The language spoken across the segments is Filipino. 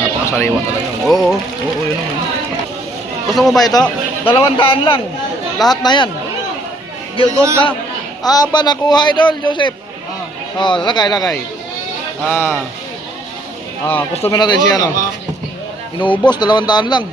Napakasariwa talaga. Oo, oo, yun naman. Gusto mo ba ito? 200 lang. Lahat na yan. Gilgog ka. Ba nakuha idol, Joseph? Oh, lagay. Gusto mo natin siya, no? Inuubos, 200 lang.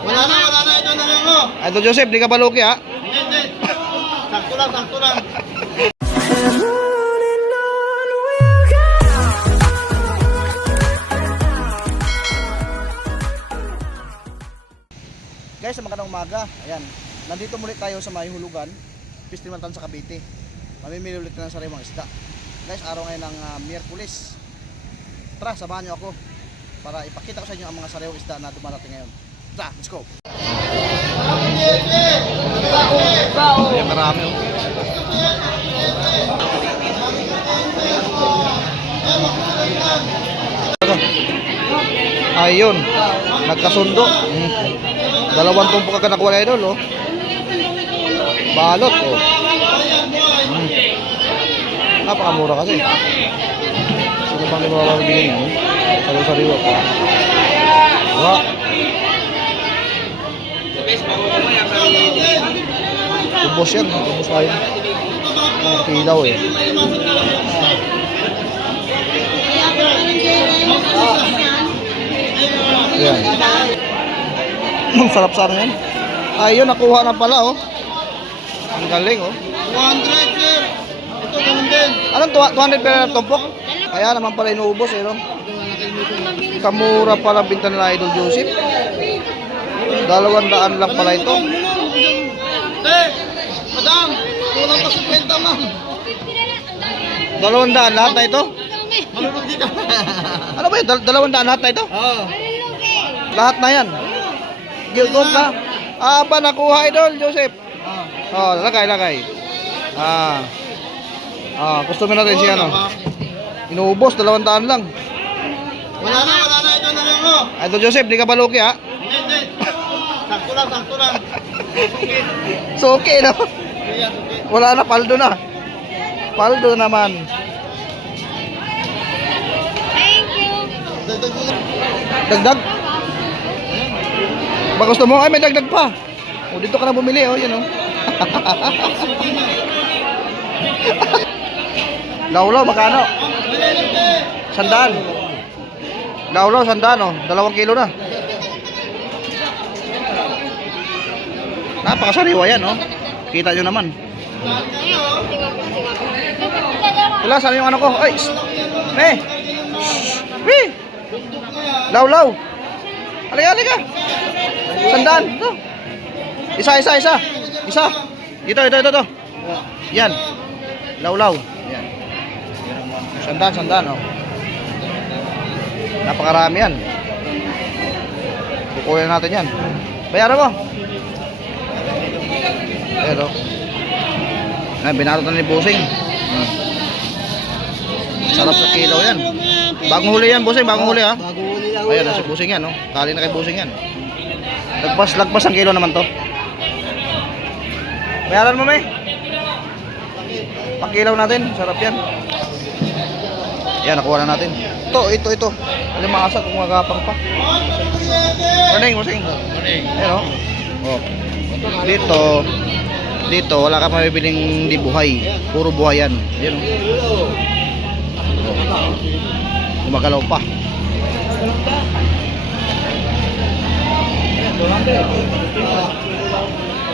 Wala na ito na lang oh. Idol Joseph, di ka baluki ha? Hindi. Sakto lang. Guys, magandang umaga. Ayan, nandito muli tayo sa may hulugan, Pistimatan sa Cavite. Mamimili ulit ng sariwang isda. Guys, araw ngayon ng Miyerkules. Tara, samahan nyo ako para ipakita ko sa inyo ang mga sariwang isda na dumarating ngayon. Tara, let's go! Ayan, marami oh. Ayun, nagkasundo. Dalawang tumpok agad nakuha na idol, oh. Balot, oh. Napakamura kasi. Sino bang di mababili niyan? Sariwa-sariwa pa. Diba? Ubos yan, ubos tayo. Kilaw eh. Ayan. Ang sarap sana yan. Ayun, nakuha na pala oh. Ang galing oh. 200 sir. Ito ganun din. Anong 200 per tumpok? Kaya naman pala inuubos eh no. Kamura pala binta nila Idol Joseph. 200 lang pala ito. Madam, kulang pa 50 ma'am. 200 lahat na ito? Malulog dito. Ano ba yun? 200 lahat na ito? Oo. Lahat na yan. Gilgog ka. Ba nakuha Idol Joseph? Oh, lagay. Gusto mo natin siya, no? Inuubos, 200 lang. Wala na ito na lang oh. Idol Joseph, di ka baluki ha? Hindi. Sakto lang. Suki, no? Kaya suki. Wala na, paldo na. Paldo naman. Dagdag? Ba gusto mo? Ay, may dagdag pa. O, dito ka na bumili, oh, yan, oh. Laulaw, magkano? 100. Laulaw, 100, oh. 2 kilo na. Napakasariwa yan, oh. Kita nyo naman. Wala, saan yung ano ko? Ay, Laulaw. Halika. 100. Ito. Isa. Ito. Yan. Laulaw. Yan. 100, oh. Napakarami yan. Kukunin natin yan. Bayaran mo. Pero binato na ni Busing. Sarap sa kilaw yan. Bagong huli yan, Busing. Bagong huli ha. Ayan, nasa Busing yan, no? Tali na kay Busing yan. Lagpas ang kilo naman to. Bayaran mo, may. Pangkilaw natin, sarap yan. Yan, nakuha na natin. Ito. Alimasa kung magapang pa. Morning, Busing. Ayan, oh. Dito, wala ka mabibiling di buhay. Puro buhay yan. Ayan, oh. Gumagalaw pa.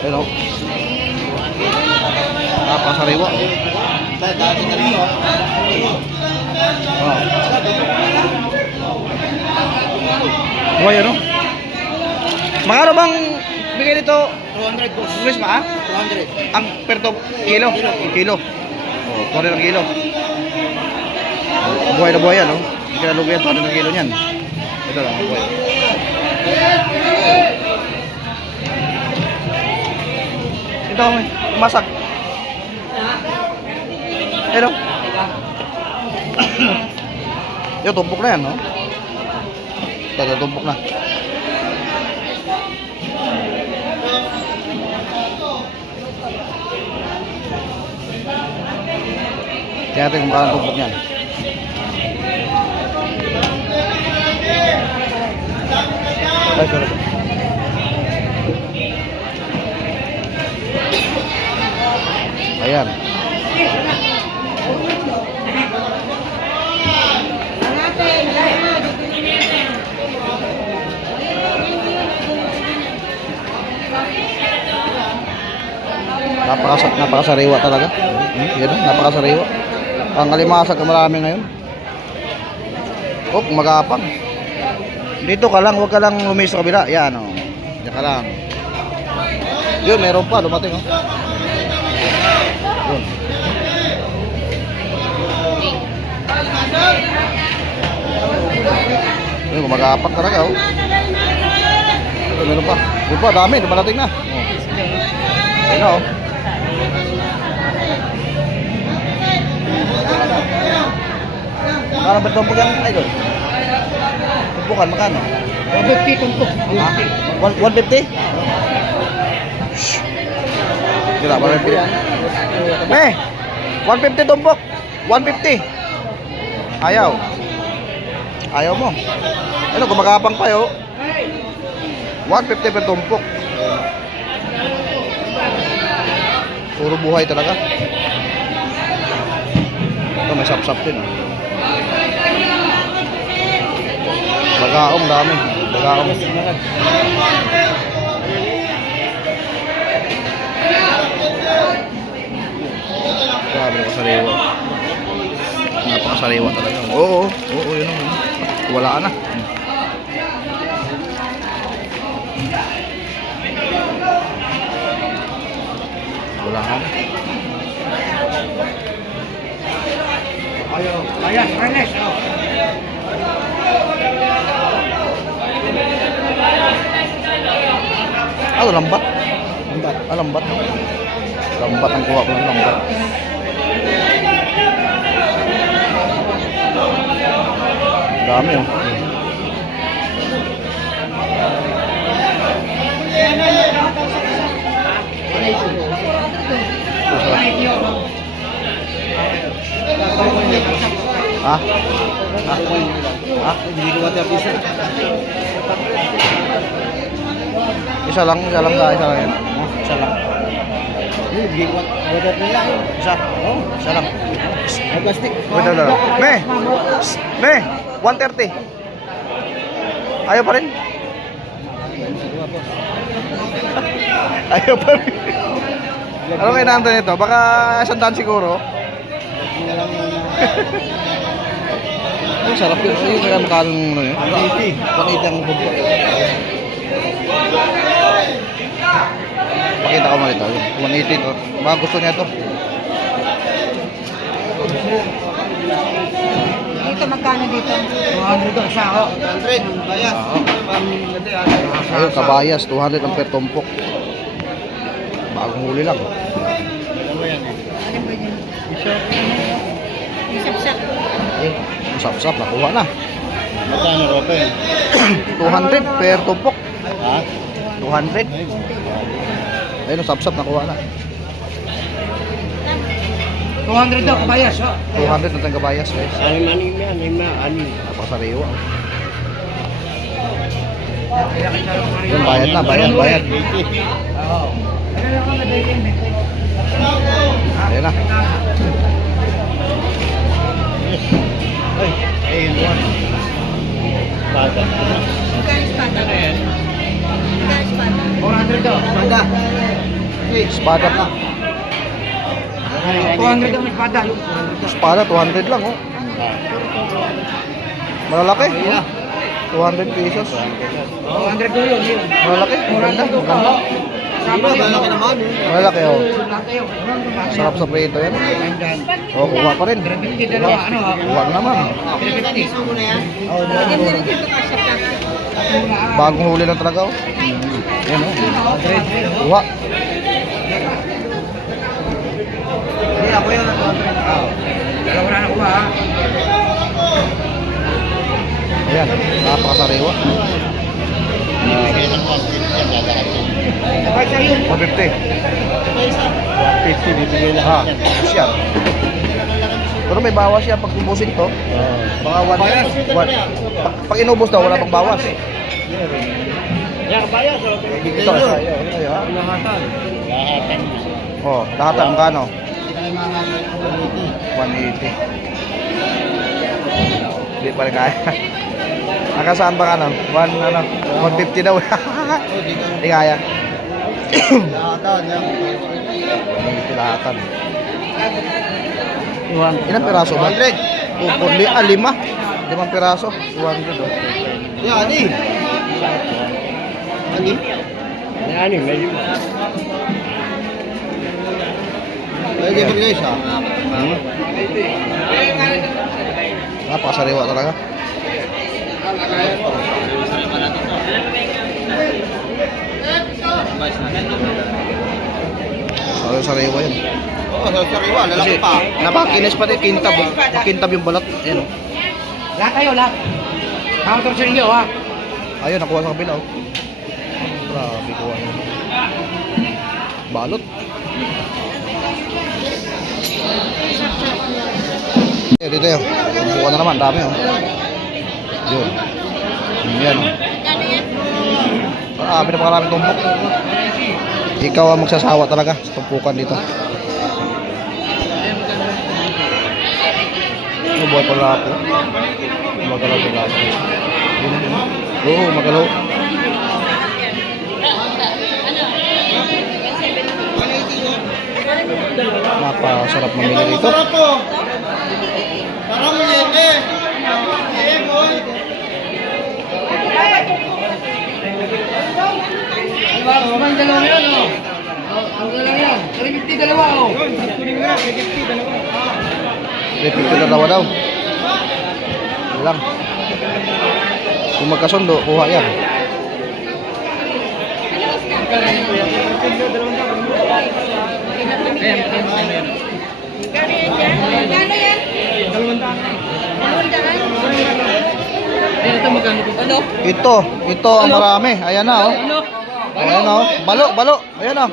Pero napasariwa. Buhay ano? Magkano bang bigay nito? 200 boss. English ba? 200. Ang perto kilo? Kilo. Oh, 200 ang kilo. Buhay na buhay yan, no? Hindi ka nalugi yan, 200 ang kilo niyan. Ito lang, buhay. Ito, may masag. Ito. Yung tumpok na yan, no? Ito, tumpok na. Tingnan natin kung parang tumpok niyan. Ay, sorry. Ayan. Napakasariwa talaga. Yan, napakasariwa. Ang kalimasag na marami ngayon. Oh, magapang. Dito ka lang, huwag ka lang lumis sa kabila. Yan, oh. Diyan ka lang. Yun, meron pa, dumating, oh. Yun. Yun, magapang talaga, oh. Yun, meron pa. Yun pa, dami, dumalating na. Oh. Ayun na, oh. Magkano ba tumpok yan, idol? Tumpukan, magkano? 150 tumpok. Ha? 150? Shhh. Gila, 150. Eh, 150 tumpok. 150. Ayaw. Ayaw mo. Ano, gumagapang pa yun. 150 per tumpok. Puro buhay talaga. Ito, may sap-sap din. Bagaong dami. Bagaong. Grabe, napakasariwa. Napakasariwa talaga. Oo, oo, yun ang. Wala na. Wala na. Ayan, Ernest. Ano, lambat? Lambat. Ah, lambat. Lambat ang kuha ko ng lambat. Dami, oh. Ha? Ha? Ha? Hindi ko mati pisa. Isa lang yan. Oh, isa lang. Hindi ko mati nila. Isa. Oh, isa lang. Ay, plastic. Wait, wait. Me, 130. Ayaw pa rin? Ayaw pa rin. Ano kayo naantay nito? Baka 100 siguro. Ay, sarap yun. Ay, kaya makalong ano yun. 180 ang bumpo. Pakita ko mo ito. 180 to. Baka gusto niya ito. Dito magkano dito? 200 ang isa ako. 100. Bayas. Ayun, kabayas. 200 ang per tumpok. Bagong huli lang. Ano ba yun? Isap-sak. Sap-sap, nakuha na. Magkano rope yan? 200 per tumpok. Ha? 200. Ayun, sap-sap, nakuha na. 200 daw, kabayas. 200 na tayong kabayas, guys. Anim yan. Napakasariwa. Yun, bayad na, bayad. Oo. Ayun na. Ay, ayun one. Bata. Magkano espada? Magkano espada? 400 daw. Banda. Espada na. 200 daw may espada. Espada, 200 lang, oh. Malalaki. 200 pesos. 200 daw yun. Malalaki. Maganda. Maganda. Malaki naman. Malalaki, oh. Sarap sa prito yan. Oh, kuha pa rin. 350 dalawa. Ano ha? Kuha na naman. 350. Pwede mo rin dito kasya-sak. Bagong huli lang talaga, oh. Yan, oh. Kuha. Hindi ako yun. Dalawa na nakuha ha. Ayan, napakasariwa. Sabay sa'yo. 150. 50 bibigay Ah, siya. Pero may bawas siya pag ubusin to. Baka pag inubos daw, wala pang bawas. Ito. Ayo, ha? Oh, lahatan magkano? 180. Hindi pa rin kaya. Nakasaan bang ano? 150 daw. Hindi kaya. Lahatan yan. 180 lahatan. Ilang piraso ba? 200. 5. 5 piraso. 200 oh. Yan, ani. Ani? Ano, medyo. Pwede mo guys ha. Napakasariwa talaga. Sariwa yun. Oo, sa sariwa, lalaki Kasi pa. napakinis pa din, kintab. Makintab yung balat. Ayan oh. Lahat kayo, lahat. Counter sa inyo, ha? Ayun, nakuha sa kabila oh. Grabe kuha niya. Balot. Dito yun. Buka na naman, dami oh. Yun. Yan oh. Marami na maraming tumpok. Ikaw ang magsasawa talaga sa tumpukan dito. Ano buhay pala ako? Magalaw pala ako. Oo, magalaw. Napasarap mamili dito. Parang mulete. boy. Ang dalawa yan, oh. Ang dalawa yan. 350 dalawa, oh. 350 dalawa daw. Yan lang. Kung magkasundo, kuha yan. Magkano yan? 200. Ito magkano po? Ano? Ito ang marami. Ayan na oh. Ano? Ayan na oh. Balo. Ayan na.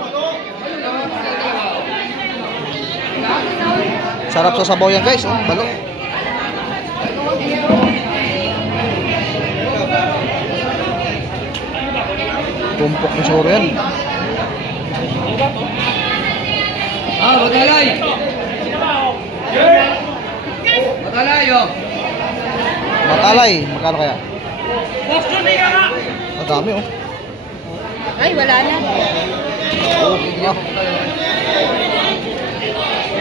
Sarap sa sabaw yan guys. Oh, balo. Tumpok ni Suro yan. Ah, batalay. Batalay, oh. Matalay. Magkano kaya? Ang dami oh. Ay, wala na. Oh, ah.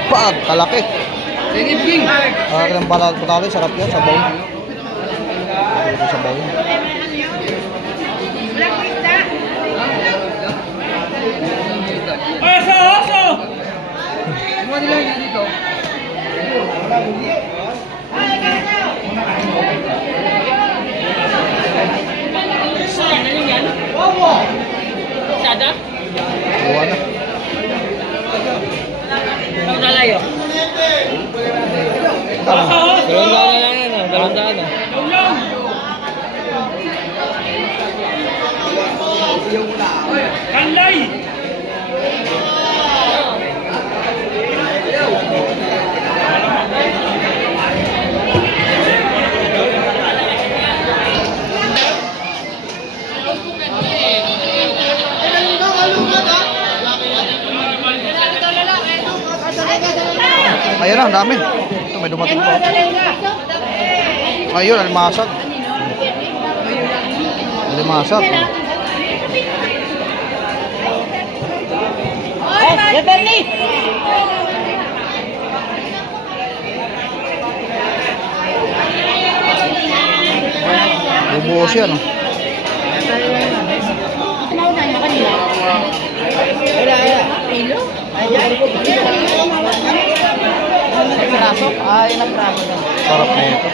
Pag kalaki. Sige, King. Ng patalay. Sarap yan. Sabaw. Ito sabaw yan. Ano nila yan dito? Kuha na. Batalay, oh. Dalawang daan lang yan, oh. Dalawang daan, oh. Ayan na, ang dami. Ito, may dumating pa. Ayun, alimasag. Alimasag. Bubuhos yan, oh. Sarap na ito.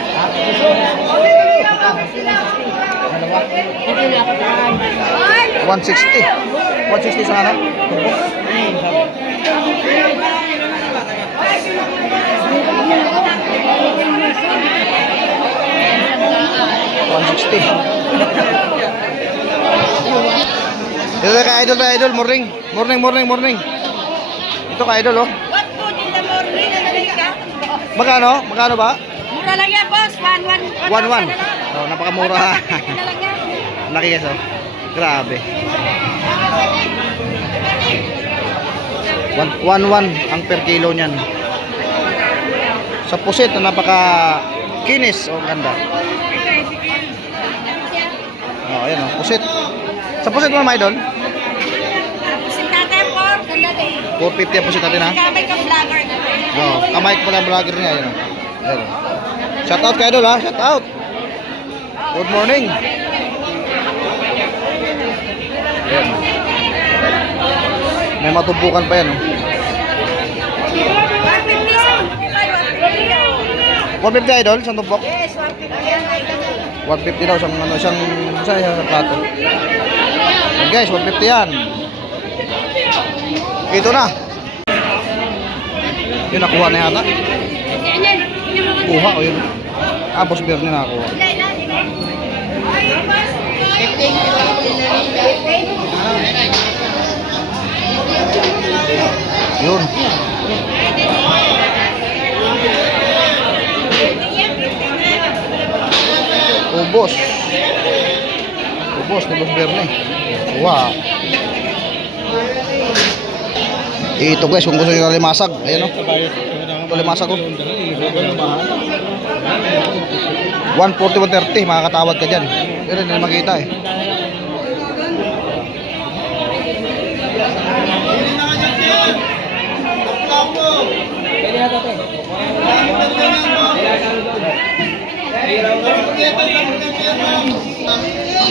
160. 160 sa kanan. Ito ka idol, morning. Ito ka idol, oh. What food in the morning? Magkano ba? Mura lang yan, boss. 1-1. 1-1. Oh, napakamura. Na lang yan. Laki guys, oh. Grabe. 1.1 ang per kilo niyan. Sa pusit na napaka kinis. Oh, ganda. Oh, ayan oh, pusit. Sa pusit mo, Idol? Pusit natin po, ganda din. 450 ang pusit natin, ha? Kamay ka vlogger na. Oh, kamay ko pala ang vlogger niya, ayan oh. Ayan oh. Shout out kay Idol, ha? Shout out. Good morning. Ayan. May matubukan pa yan, oh. 150 Idol, isang tumpok? Yes, 150 yan, idol. 150 daw, isang plato. Yan guys, 150 yan. Ito na. Yun, nakuha na yata. Kuha, o yun. Ah, Boss Bear niya nakakuha. Yun. Ubos. Ubos ni Boss Bear niya. Wow. Ito guys, kung gusto nyo na limasag, ayan o. Ito limasag o. 140-130, makakatawad ka dyan. Pero hindi na makita eh.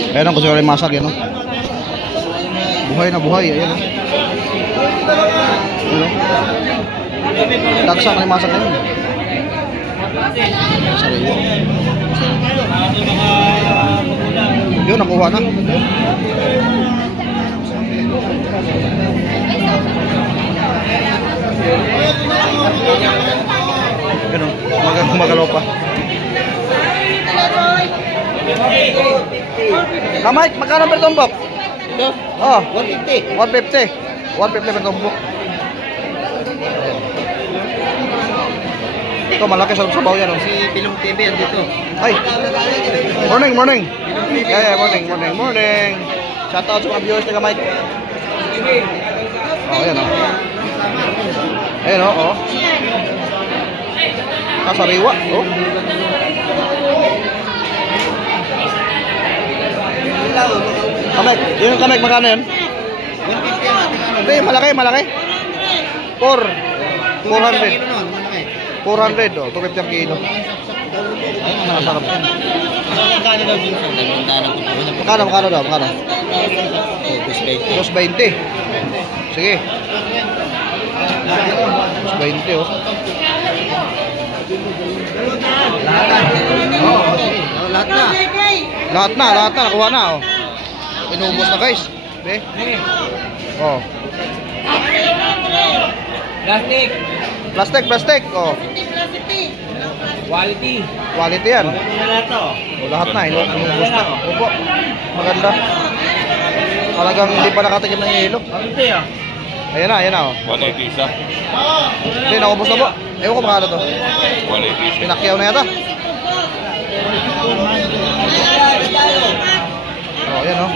Ayan ang gusto nyo na limasag, ayan o. Buhay na buhay, ayan o. Dagsa na yung masak na yun. Sariwa. Yun, nakuha na. Yun o, magalaw pa. Kamay, magkano per tumbok? Oh, 150. 150. 150 per tumbok. Ito, malaki sa sabaw yan. Oh. Si Pilong TV andito. Ay! Morning, morning! Yeah, morning. Shout out sa mga viewers ni Kamay. Oh, ayan oh. Ayan oh, oh. Kasariwa, oh. Kamay, yun yung Kamay, magkano yun? 150 ang ating ano. Hindi, malaki. 400. 400 oh, 250 ang kilo. Ay, masarap yan. Magkano daw din sa dalawang Magkano daw? Magkano? 220. Sige. 220 oh. Lahat na, nakuha na oh. Inubos na guys. Be. Oh. Plastic. Oh. Quality. Quality yan. Wala to. O, lahat na, inubos na. Opo. Maganda. Talagang hindi pa nakatikim ng yelo. Quality ah. Ayan na oh. 180 isa. Hindi, nakubos na po. Ewan ko makano to. 180 isa. Pinakyaw na yata. Oh, ayan oh.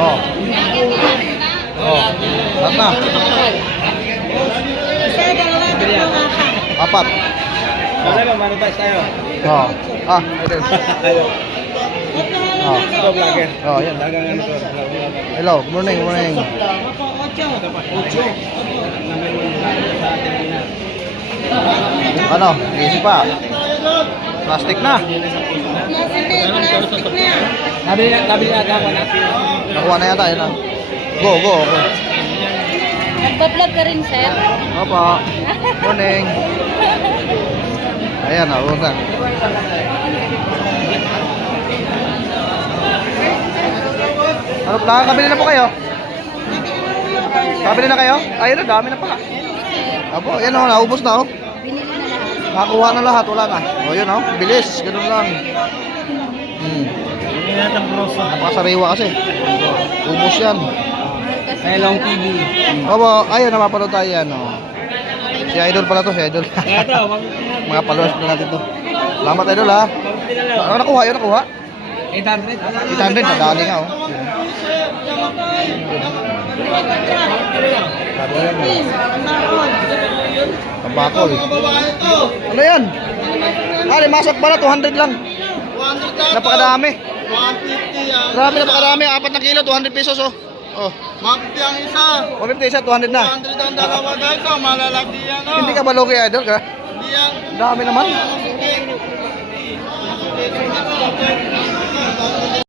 Oh. Oh. Lahat na. Apat. Wala ba manubas tayo? Oh. Ah, ito. Oh. Ito vlogger. Oh, ayan. Dagang ano to. Hello, good morning. Ano? Easy pa. Plastic na. Nabili na ako na. Nakuha na yata, yun na. Go. Okay. Nagbablog ka rin, sir? Opo. Morning. Ayan, na. Ano plan? Kabili na po kayo? Kabili na kayo? Ayun na, dami na pala. Opo, yan o, naubos na o. Binili na lahat. Nakakuha na lahat, wala na. O yun o, bilis, ganun lang. Hindi natin prosa. Napakasariwa kasi. Ubos yan. May long TV. Opo, ayun, napapanood tayo yan o. Si Idol pala to, si Idol. Ito, Mga followers na natin to. Salamat Idol ha. Ano nakuha? Yun nakuha? 800. 800, nadali nga oh. Pambakol. Ano yan? Ah, masak pala, 200 lang. Napakadami. 150 yan. Grabe, napakadami. 4 na kilo, 200 pesos oh. Oh, 150 ang isa. 150 isa, 200 na. 100 ang dalawa guys. Oh, malalaki yan. Oh. Hindi ka ba logi idol ka? Hindi yan. Dami naman. Okay.